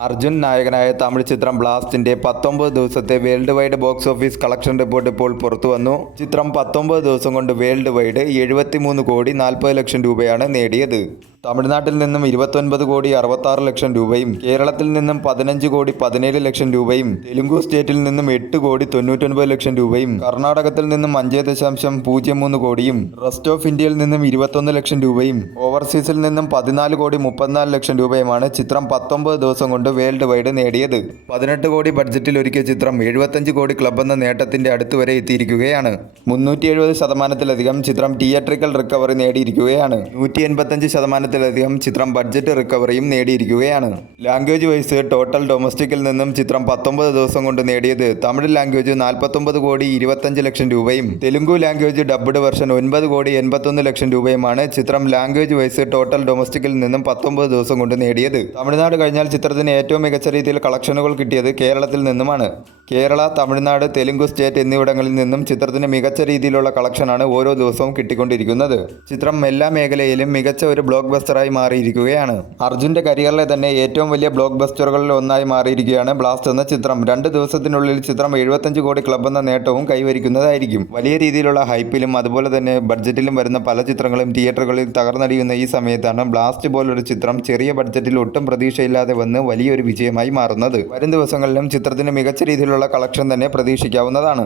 അർജുൻ നായകനായ തമിഴ് ചിത്രം ബ്ലാസ്റ്റിന്റെ 19 ദിവസത്തെ world wide box office collection report ഇപ്പോൾ പുറത്തുവന്നു. ചിത്രം 19 ദിവസം കൊണ്ട് വേൾഡ് വൈഡ് 73 കോടി 40 ലക്ഷം രൂപയാണ് നേടിയത്. തമിഴ്നാട്ടിൽ നിന്നും 29 കോടി 66 ലക്ഷം രൂപയും കേരളത്തിൽ നിന്നും 15 കോടി 17 ലക്ഷം രൂപയും തെലുങ്കു സ്റ്റേറ്റിൽ നിന്നും 8 കോടി 99 ലക്ഷം രൂപയും കർണാടകത്തിൽ നിന്നും 5.03 കോടിയും റെസ്റ്റ് ഓഫ് ഇന്ത്യയിൽ നിന്നും 21 ലക്ഷം രൂപയും ഓവർസീസിൽ നിന്നും 14 കോടി 34 ലക്ഷം രൂപയുമാണ് ചിത്രം 19 ദിവസം കൊണ്ട് വേൾഡ് വൈഡ് നേടിയത്. 18 കോടി ബഡ്ജറ്റിൽ ഒരുക്കിയ ചിത്രം 75 കോടി ക്ലബ് എന്ന നേട്ടത്തിന്റെ അടുത്തുവരെ എത്തിയിരിക്കുകയാണ്. 370%-ലധികം ചിത്രം തിയേറ്ററിക്കൽ റിക്കവറി നേടിയിരിക്കുകയാണ്. 185%-ലധികം ചിത്രം ബഡ്ജറ്റ് റിക്കവറിയും നേടിയിരിക്കുകയാണ്. ലാംഗ്വേജ് വൈസ് ടോട്ടൽ ഡൊമസ്റ്റിക്കിൽ നിന്നും ചിത്രം 19 ദിവസം കൊണ്ട് നേടിയത് തമിഴ് ലാംഗ്വേജ് 49 കോടി 25 ലക്ഷം രൂപയും തെലുങ്കു ലാംഗ്വേജ് ഡബ്ഡ് വെർഷൻ 9 കോടി 81 ലക്ഷം രൂപയുമാണ് ചിത്രം ലാംഗ്വേജ് വൈസ് ടോട്ടൽ ഡൊമസ്റ്റിക്കിൽ നിന്നും 19 ദിവസം കൊണ്ട് നേടിയത്. തമിഴ്നാട് കഴിഞ്ഞാൽ ചിത്രത്തിന് ഏറ്റവും മികച്ച രീതിയിൽ കളക്ഷനുകൾ കിട്ടിയത് കേരളത്തിൽ നിന്നുമാണ്. കേരള, തമിഴ്നാട്, തെലുങ്കു സ്റ്റേറ്റ് എന്നിവിടങ്ങളിൽ നിന്നും ചിത്രത്തിന് മികച്ച രീതിയിലുള്ള കളക്ഷനാണ് ഓരോ ദിവസവും കിട്ടിക്കൊണ്ടിരിക്കുന്നത്. ചിത്രം എല്ലാ മേഖലയിലും മികച്ച ഒരു ബ്ലോക്ക് ബസ്റ്ററായി മാറിയിരിക്കുകയാണ്. അർജുന്റെ കരിയറിലെ തന്നെ ഏറ്റവും വലിയ ബ്ലോക്ക് ബസ്റ്ററുകളിൽ ഒന്നായി മാറിയിരിക്കുകയാണ് ബ്ലാസ്റ്റ് എന്ന ചിത്രം. 2 ദിവസത്തിനുള്ളിൽ ചിത്രം 75 കോടി ക്ലബ് എന്ന നേട്ടവും കൈവരിക്കുന്നതായിരിക്കും. വലിയ രീതിയിലുള്ള ഹൈപ്പിലും അതുപോലെ തന്നെ ബഡ്ജറ്റിലും വരുന്ന പല ചിത്രങ്ങളും തിയേറ്ററുകളിൽ തകർന്നടിയുന്ന ഈ സമയത്താണ് ബ്ലാസ്റ്റ് പോലൊരു ചിത്രം ചെറിയ ബഡ്ജറ്റിൽ ഒട്ടും പ്രതീക്ഷയില്ലാതെ വന്ന് വലിയൊരു വിജയമായി മാറുന്നത്. വരും ദിവസങ്ങളിലും ചിത്രത്തിന് മികച്ച രീതിയിലുള്ള കളക്ഷൻ തന്നെ പ്രതീക്ഷിക്കാവുന്നതാണ്.